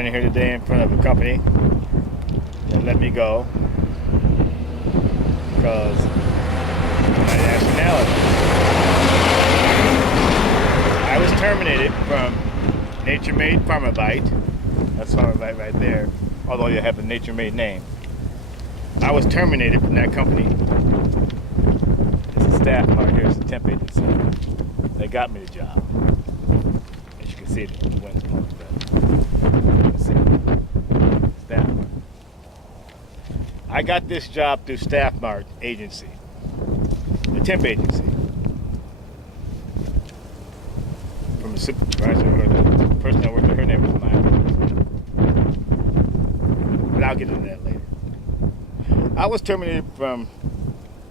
standing here today in front of a company that let me go because of my nationality. I was terminated from Nature Made Pharmavite. That's Pharmavite right there, although you have the Nature Made name. I was terminated from that company. It's a staff mark here, it's a temp agency. They got me the job. As you can see, the wind's blowing back. Staff mark. I got this job through Staff Mart Agency, the temp agency. From the supervisor or the person I worked with, her name was Maya. But I'll get into that later. I was terminated from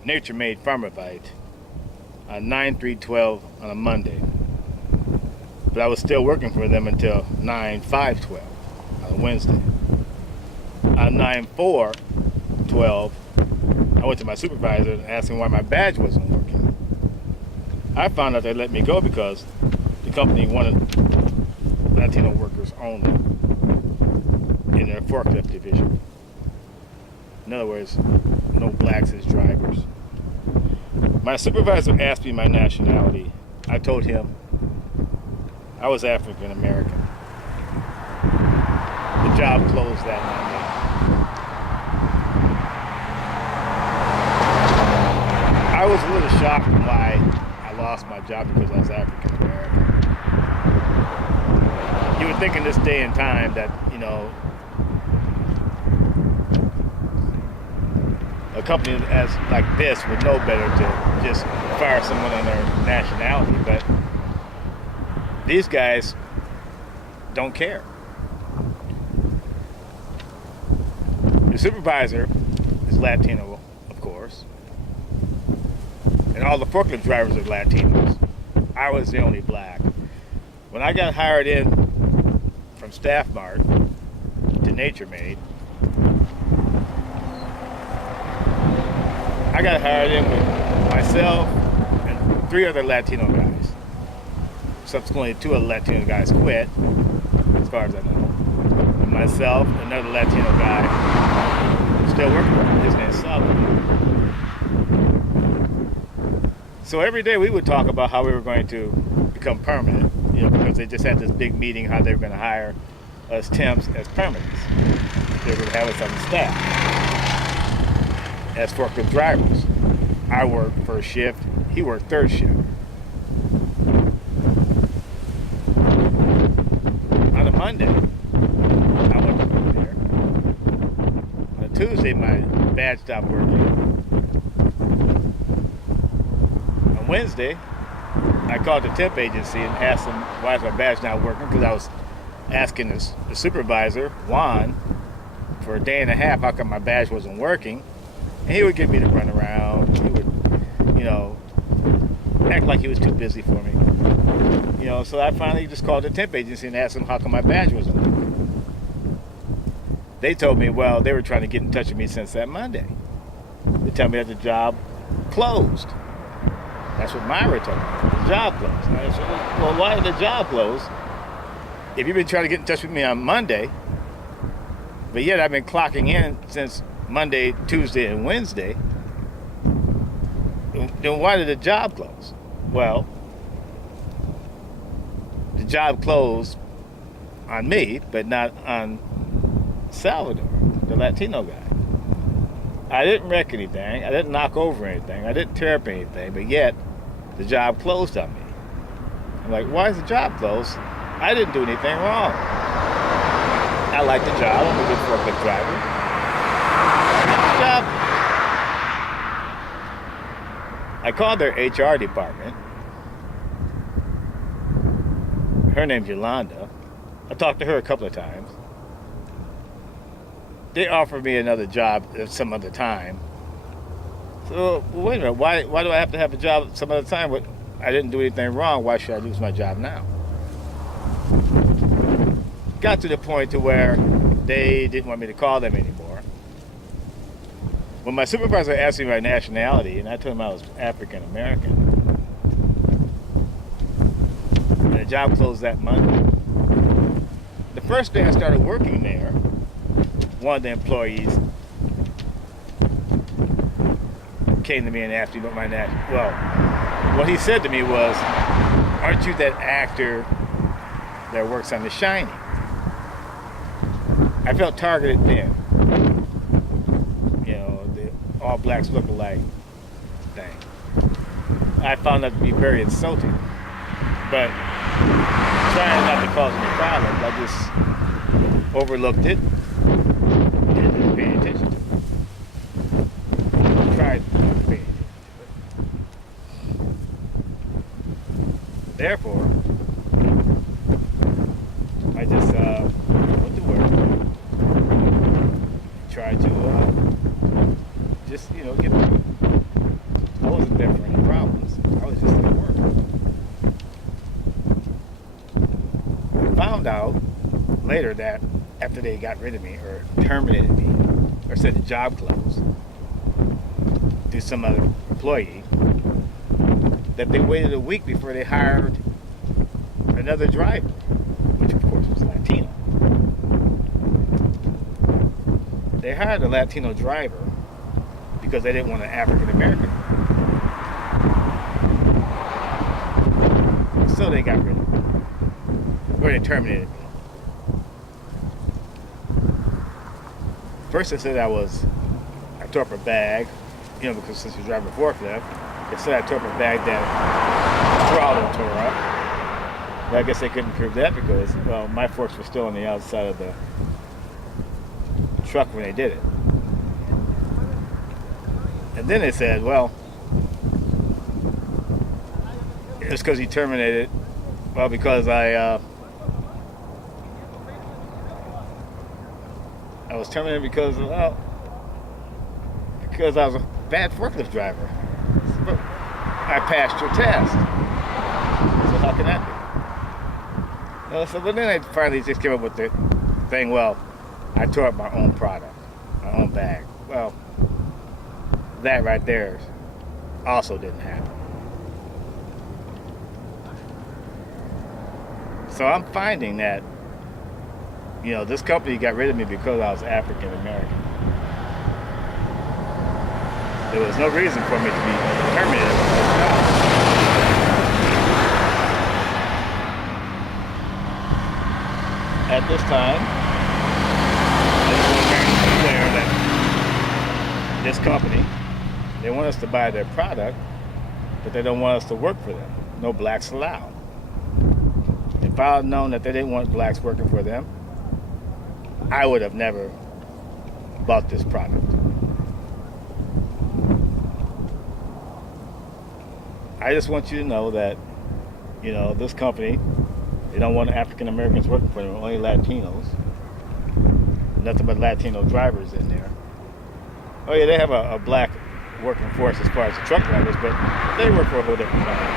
Nature Made Pharmavite on 9/3/12 on a Monday. But I was still working for them until 9/5/12 on a Wednesday. On 9/4/12, I went to my supervisor and asked him why my badge wasn't working. I found out they let me go because the company wanted Latino workers only in their forklift division. In other words, no blacks as drivers. My supervisor asked me my nationality. I told him I was African American. The job closed that Monday. I was a little shocked why I lost my job because I was African American. You would think in this day and time that, a company as like this would know better to just fire someone on their nationality, but these guys don't care. The supervisor is Latino, of course, and all the forklift drivers are Latinos. I was the only black. When I got hired in from Staff Mart to Nature Made, I got hired in with myself and 3 other Latino guys. Subsequently, 2 other Latino guys quit, as far as I know. And myself, another Latino guy, still working with him. His name's Salvador. So every day we would talk about how we were going to become permanent, because they just had this big meeting how they were going to hire us temps as permanents. They were going to have us on the staff as forklift drivers. I worked first shift, he worked third shift. On a Monday, I went to work there. On a Tuesday, my badge stopped working. On Wednesday, I called the temp agency and asked them why is my badge not working, because I was asking the supervisor, Juan, for a day and a half how come my badge wasn't working. And he would get me to run around. He would, act like he was too busy for me. So I finally just called the temp agency and asked them how come my badge wasn't working. They told me, well, they were trying to get in touch with me since that Monday. They told me that the job closed. That's what Myra told me. The job closed. And I said, well, why did the job close? If you've been trying to get in touch with me on Monday, but yet I've been clocking in since Monday, Tuesday, and Wednesday, then why did the job close? Well, the job closed on me, but not on Salvador, the Latino guy. I didn't wreck anything. I didn't knock over anything. I didn't tear up anything, but yet the job closed on me. I'm like, why is the job closed? I didn't do anything wrong. I like the job. I'm a good forklift driver. Job. I called their HR department. Her name's Yolanda. I talked to her a couple of times. They offered me another job at some other time. So, wait a minute, why do I have to have a job some other time? I didn't do anything wrong. Why should I lose my job now? Got to the point to where they didn't want me to call them anymore. When my supervisor asked me my nationality, and I told him I was African American, and the job closed that Monday, The first day I started working there, one of the employees came to me and asked me about my name. Well, what he said to me was, "Aren't you that actor that works on The Shining?" I felt targeted then. You know, the all blacks look alike thing. I found that to be very insulting. But trying not to cause any problems, I just overlooked it and didn't pay attention to it. Tried not to pay attention to it. Therefore, I just went to work, tried to just, you know, get through it. I wasn't there for any problems. I was just at work. Found out later that after they got rid of me or terminated me or said the job closed to some other employee, that they waited a week before they hired another driver, which of course was Latino. They hired a Latino driver because they didn't want an African American. So they got rid of me. Or they terminated me. First they said I tore up a bag, you know, because since you're driving a forklift, they said I tore up a bag that throttle tore up. But I guess they couldn't prove that because, well, my forks were still on the outside of the truck when they did it. And then they said, well, it's because he terminated, well, because I was terminated because I was a bad forklift driver. But I passed your test. So how can that be? So, but then I finally just came up with the thing, well, I tore up my own product, my own bag. Well, that right there also didn't happen. So I'm finding that, you know, this company got rid of me because I was African American. There was no reason for me to be terminated. At this time, I just want to make it clear that this company, they want us to buy their product, but they don't want us to work for them. No blacks allowed. If I had known that they didn't want blacks working for them, I would have never bought this product. I just want you to know that, you know, this company, they don't want African Americans working for them, only Latinos. Nothing but Latino drivers in there. Oh yeah, they have a black working force as far as the truck drivers, but they work for a whole different company.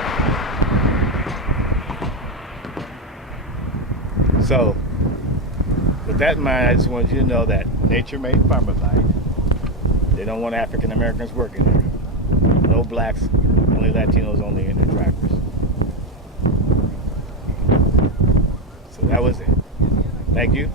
So, with that in mind, I just wanted you to know that Nature Made Farmer Life, they don't want African Americans working there. No blacks, only Latinos, only in the drivers. So that was it. Thank you.